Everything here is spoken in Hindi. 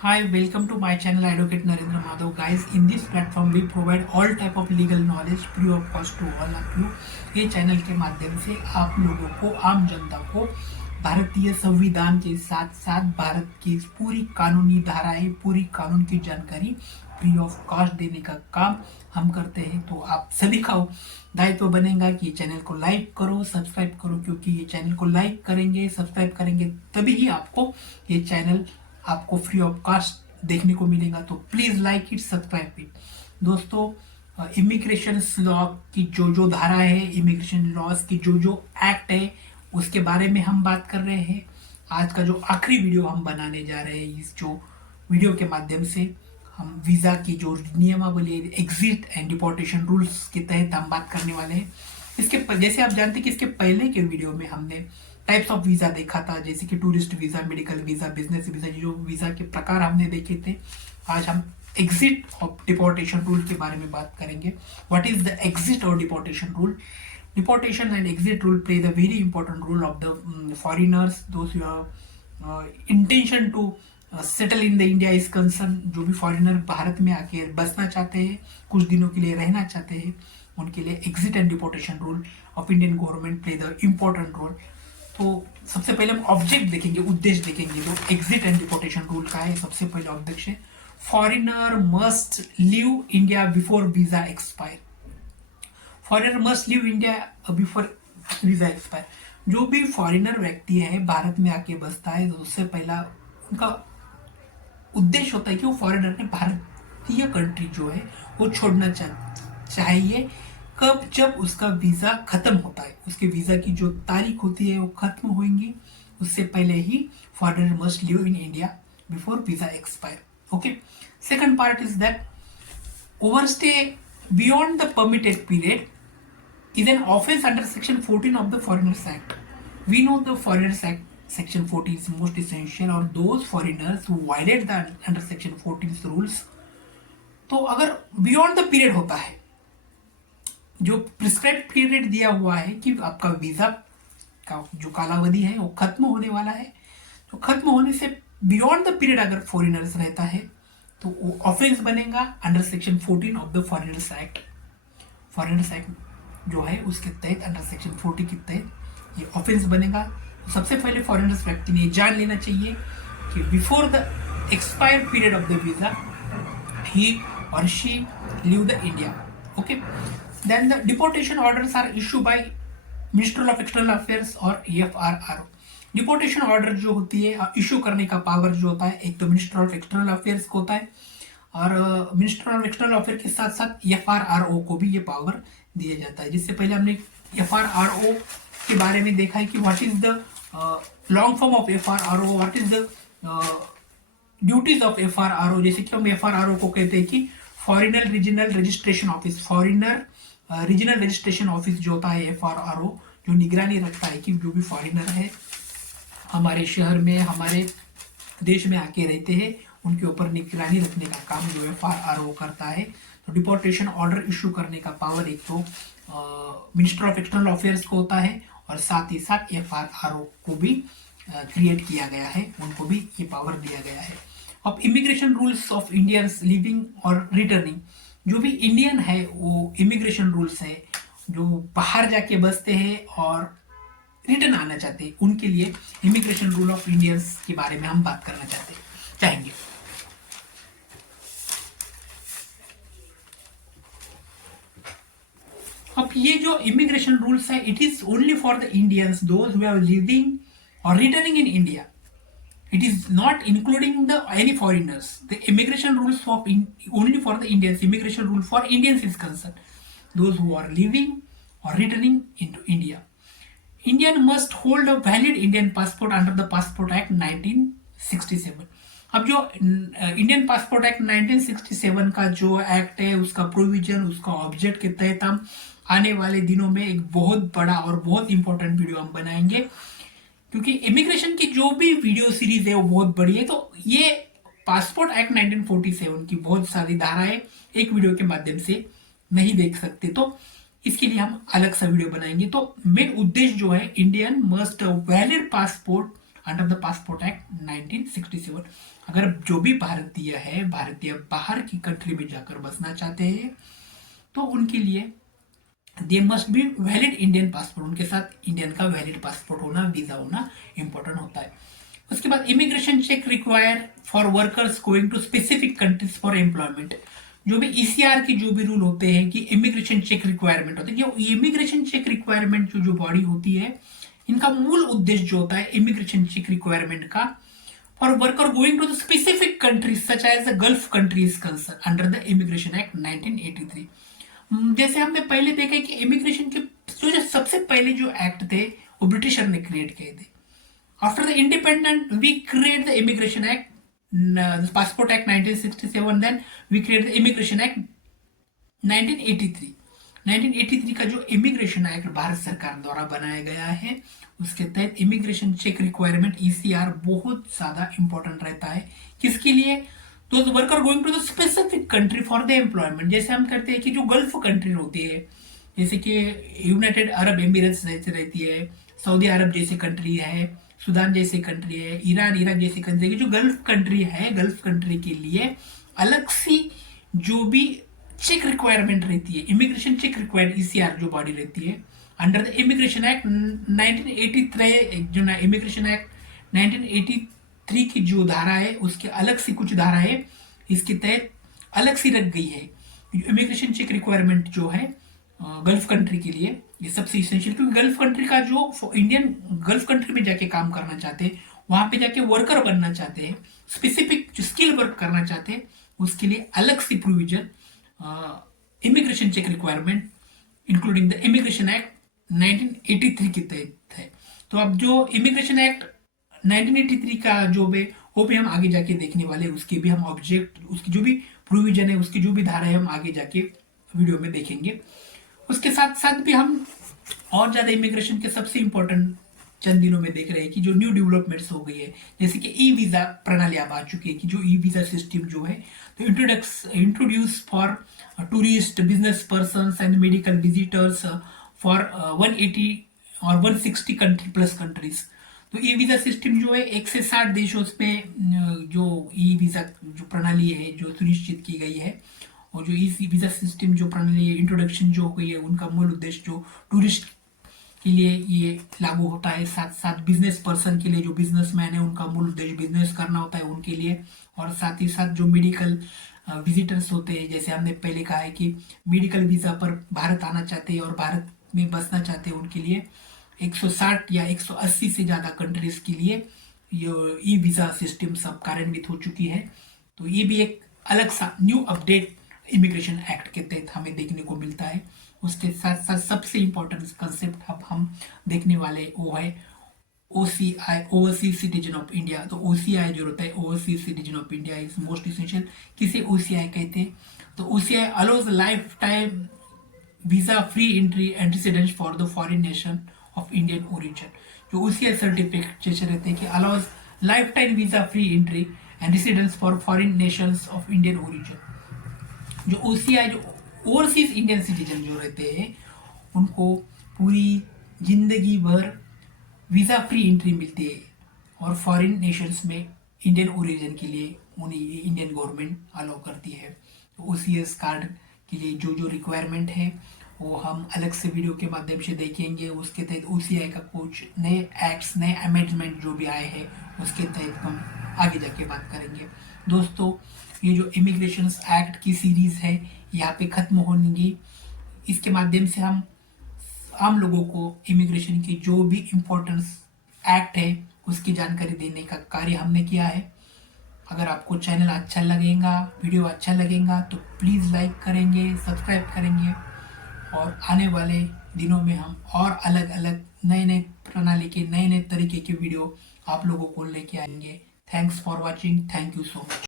Hi, welcome to my channel Advocate Narendra Madhav. Guys, in this platform we provide all type of legal knowledge free of cost to all of you. ये चैनल के माध्यम से आप लोगों को, आम जनता को भारतीय संविधान के साथ साथ भारत की पूरी कानूनी धाराएं, पूरी कानून की जानकारी फ्री ऑफ कॉस्ट देने का काम हम करते हैं। तो आप सभी का दायित्व बनेगा कि ये चैनल को लाइक करो, सब्सक्राइब करो, क्योंकि ये चैनल को लाइक करेंगे, सब्सक्राइब करेंगे तभी ही आपको ये चैनल आपको फ्री ऑफ कॉस्ट देखने को मिलेगा। तो please like it, subscribe it. दोस्तों, इमिग्रेशन लॉ की जो जो धारा है, इमिग्रेशन लॉज की जो जो एक्ट है, उसके बारे में हम बात कर रहे हैं। आज का जो आखिरी वीडियो हम बनाने जा रहे हैं, इस जो वीडियो के माध्यम से हम वीजा की जो नियमावली, एग्जिट एंड डिपोर्टेशन रूल्स के तहत हम बात करने वाले हैं। इसके जैसे आप जानते हैं कि इसके पहले के वीडियो में हमने टाइप्स ऑफ वीजा देखा था, जैसे कि tourist visa, medical visa, business visa, जो वीजा के प्रकार हमने देखे थे। आज हम एग्जिट और डिपोर्टेशन रूल के बारे में बात करेंगे। व्हाट इज द एग्जिट और deportation rule? Deportation and exit rule play the very important role of the foreigners, those who are intention to settle in the India is concern. जो भी फॉरेनर भारत में आके बसना चाहते हैं, कुछ दिनों के लिए रहना चाहते हैं, उनके लिए exit and deportation rule of Indian government play the important role. तो सबसे पहले हम ऑब्जेक्ट देखेंगे, उद्देश्य देखेंगे। तो एग्जिट एंड डिपोर्टेशन रूल का है सबसे पहले उद्देश्य है, foreigner must leave India before visa expire. Foreigner must leave India before visa expire. जो भी फॉरेनर व्यक्ति है, भारत में आके बसता है, तो उससे पहला उनका उद्देश्य होता है कि वो फॉरेनर ने भारतीय कंट्री जो है वो छोड़ना चाहिए कब? जब उसका वीजा खत्म होता है, उसके वीजा की जो तारीख होती है वो खत्म होंगी, उससे पहले ही foreigner must leave in India before visa expire. Okay, second part is that overstay beyond the permitted period is an offense under section 14 of the Foreigners Act. We know the Foreigners Act section 14 is most essential, और those foreigners who violate the under section 14 rules, तो अगर beyond the period होता है, जो प्रिस्क्राइब पीरियड दिया हुआ है कि आपका वीजा का जो कालावधि है वो खत्म होने वाला है, तो खत्म होने से बियॉन्ड द पीरियड अगर फॉरेनर्स रहता है तो वो ऑफेंस बनेगा under section 14 of the foreigners act. Foreigners act जो है उसके तहत अंडर सेक्शन 40 के तहत ये ऑफेंस बनेगा। तो सबसे पहले फॉरेनर्स व्यक्ति ने जान लेना चाहिए कि before the expire period of the visa ही और she leave the India. Okay, then the deportation orders are issue by ministry of external affairs और EFRRO। डिपोर्टेशन ऑर्डर जो होती है, इशू करने का पावर जो होता है, एक तो मिनिस्ट्री ऑफ एक्सटर्नल अफेयर्स को होता है, और मिनिस्टर ऑफ एक्सटर्नल अफेयर के साथ साथ EFRRO को भी ये पावर दिया जाता है। जिससे पहले हमने EFRRO के बारे में देखा है कि what is the long form of EFRRO, what is the duties of EFRRO। जैसे कि हम EFRRO को कहते हैं कि foreigner regional registration office, foreigner regional registration office जो होता है EFRRO, जो निगरानी रखता है कि जो भी फॉरेनर है हमारे शहर में, हमारे देश में आके रहते हैं, उनके ऊपर निगरानी रखने का काम जो EFRRO करता है। तो डिपोर्टेशन ऑर्डर इशू करने का पावर एक तो मिनिस्टर ऑफ एक्सटर्नल अफेयर्स को होता है, और साथ ही साथ EFRRO को भी क्रिएट किया गया है, उनको भी ये पावर दिया गया है। अब immigration rules of Indians living और रिटर्निंग, जो भी इंडियन है वो इमिग्रेशन रूल्स है, जो बाहर जाके बसते हैं और रिटर्न आना चाहते हैं, उनके लिए इमिग्रेशन रूल ऑफ इंडियंस के बारे में हम बात करना चाहेंगे। अब ये जो इमिग्रेशन रूल्स है, it is only for the Indians, those who are living और returning in India. It is not including the any foreigners. The immigration rules only for the Indians. Immigration rule for Indians is concerned. Those who are living or returning into India. Indian must hold a valid Indian passport under the Passport Act 1967. अब जो इंडियन पासपोर्ट एक्ट 1967 का जो एक्ट है, उसका प्रोविजन, उसका ऑब्जेक्ट के तहत हम आने वाले दिनों में एक बहुत बड़ा और बहुत इंपॉर्टेंट वीडियो हम बनाएंगे, क्योंकि इमिग्रेशन की जो भी वीडियो सीरीज है वो बहुत बड़ी है। तो ये पासपोर्ट एक्ट 1947 की बहुत सारी धाराएं एक वीडियो के माध्यम से नहीं देख सकते, तो इसके लिए हम अलग सा वीडियो बनाएंगे। तो मेन उद्देश्य जो है, Indian must valid passport under the passport act 1967। अगर जो भी भारतीय है, भारतीय बाहर की कंट्री में जाकर बसना चाहते हैं तो उनके लिए they must be valid Indian passport, उनके साथ इंडियन का वैलिड पासपोर्ट होना, वीजा होना इंपॉर्टेंट होता है। उसके बाद immigration check require for workers going to specific countries for employment. जो भी ईसीआर की जो भी रूल होते हैं कि इमिग्रेशन चेक रिक्वायरमेंट होते हैं, जो इमिग्रेशन चेक रिक्वायरमेंट जो बॉडी होती है, इनका मूल उद्देश्य जो होता है इमिग्रेशन चेक रिक्वायरमेंट का, for worker going to the specific countries such as the Gulf countries concern under the immigration act 1983। जैसे हमने पहले देखा कि इमिग्रेशन के जो सबसे पहले जो एक्ट थे वो ब्रिटिशर ने क्रिएट किए थे। After the independent we create the immigration act, passport act 1967, then we create the immigration act 1983। 1983 का जो इमिग्रेशन एक्ट भारत सरकार द्वारा बनाया गया है, उसके तहत इमिग्रेशन चेक रिक्वायरमेंट ईसीआर बहुत ज्यादा इंपॉर्टेंट रहता है। किसके लिए? तो worker going to the specific country for the employment. जैसे हम करते हैं कि जो गल्फ कंट्री होती है, जैसे कि यूनाइटेड अरब एमिरेट्स जैसे रहती है, सऊदी अरब जैसी कंट्री है, सूडान जैसी कंट्री है, ईरान इराक जैसी कंट्री है, जो गल्फ कंट्री है, गल्फ कंट्री के लिए अलग सी जो भी चेक रिक्वायरमेंट रहती है, इमिग्रेशन चेक रिक्वायर्ड ईसीआर जो बॉडी रहती है अंडर द इमिग्रेशन एक्ट 1983। जो ना इमिग्रेशन एक्ट 1983 की जो धारा है उसके अलग सी कुछ धारा है इसके तहत अलग सी रख गई है। इमिग्रेशन चेक रिक्वायरमेंट जो है गल्फ कंट्री के लिए ये सबसे इसेंशियल, क्योंकि गल्फ कंट्री का जो इंडियन गल्फ कंट्री में जाके काम करना चाहते हैं, वहां पे जाके वर्कर बनना चाहते हैं, स्पेसिफिक जो स्किल वर्क करना चाहते हैं, उसके लिए अलग सी provision immigration check requirement including the immigration act 1983 के तहत है। तो अब जो इमिग्रेशन एक्ट 1983 का जो भी वो भी हम आगे जाके देखने वाले, उसके भी हम ऑब्जेक्ट, उसकी जो भी प्रोविजन है, उसकी जो भी धारा है, हम आगे जाके वीडियो में देखेंगे। उसके साथ साथ भी हम और ज्यादा इमिग्रेशन के सबसे इंपॉर्टेंट चंद दिनों में देख रहे हैं कि जो न्यू डेवलपमेंट्स हो गई है, जैसे कि ई वीजा प्रणाली अब आ चुकी है, कि जो ई वीजा सिस्टम जो है तो introduce for tourist, business persons and medical visitors for 180 और 160 कंट्री प्लस कंट्रीज। तो ई वीजा सिस्टम जो है 160 देशों में जो ई वीजा जो प्रणाली है जो सुनिश्चित की गई है, और जो ई वीजा सिस्टम जो प्रणाली इंट्रोडक्शन जो हुई है, उनका मूल उद्देश्य जो टूरिस्ट के लिए ये लागू होता है, साथ साथ बिजनेस पर्सन के लिए, जो बिजनेसमैन है उनका मूल उद्देश्य बिजनेस करना होता है उनके लिए, और साथ ही साथ जो मेडिकल विजिटर्स होते हैं, जैसे हमने पहले कहा है कि मेडिकल वीजा पर भारत आना चाहते हैं और भारत में बसना चाहते हैं, उनके लिए 160 या 180 से ज्यादा कंट्रीज के लिए ये ई वीजा सिस्टम सब कार्यान्वित हो चुकी है। तो ये भी एक अलग सा न्यू अपडेट इमिग्रेशन एक्ट के तहत हमें देखने को मिलता है। उसके साथ साथ सबसे इंपॉर्टेंट कंसेप्ट अब हम देखने वाले वो है OCI, overseas citizen of India. तो OCI जो होता है, overseas citizen of India, is most essential. किसे OCI कहते हैं? तो OCI allows life time visa free entry and residence for the foreign nation of Indian origin. जो OCI सर्टिफिकेट जैसे रहते हैं कि allows life time visa free entry and residence for foreign Nations of Indian origin. जो OCI जो ओवरसीज इंडियन सिटीजन जो रहते हैं उनको पूरी जिंदगी भर वीजा फ्री एंट्री मिलती है, और फॉरेन नेशंस में इंडियन ओरिजिन के लिए उन्हें इंडियन गवर्नमेंट अलाउ करती है। तो OCS कार्ड के लिए जो जो रिक्वायरमेंट है वो हम अलग से वीडियो के माध्यम से देखेंगे। उसके तहत OCI का कुछ नए एक्ट्स, नए अमेंडमेंट जो भी आए हैं उसके तहत हम आगे जाके बात करेंगे। दोस्तों, ये जो इमिग्रेशन एक्ट की सीरीज है यहाँ पे खत्म होगी। इसके माध्यम से हम आम लोगों को इमिग्रेशन की जो भी इम्पोर्टेंस एक्ट है उसकी जानकारी देने का कार्य हमने किया है। अगर आपको चैनल अच्छा लगेगा, वीडियो अच्छा लगेगा तो प्लीज़ लाइक करेंगे, सब्सक्राइब करेंगे, और आने वाले दिनों में हम और अलग अलग नए नए प्रणाली के नए नए तरीके के वीडियो आप लोगों को लेके आएंगे। Thanks for watching, thank you so much.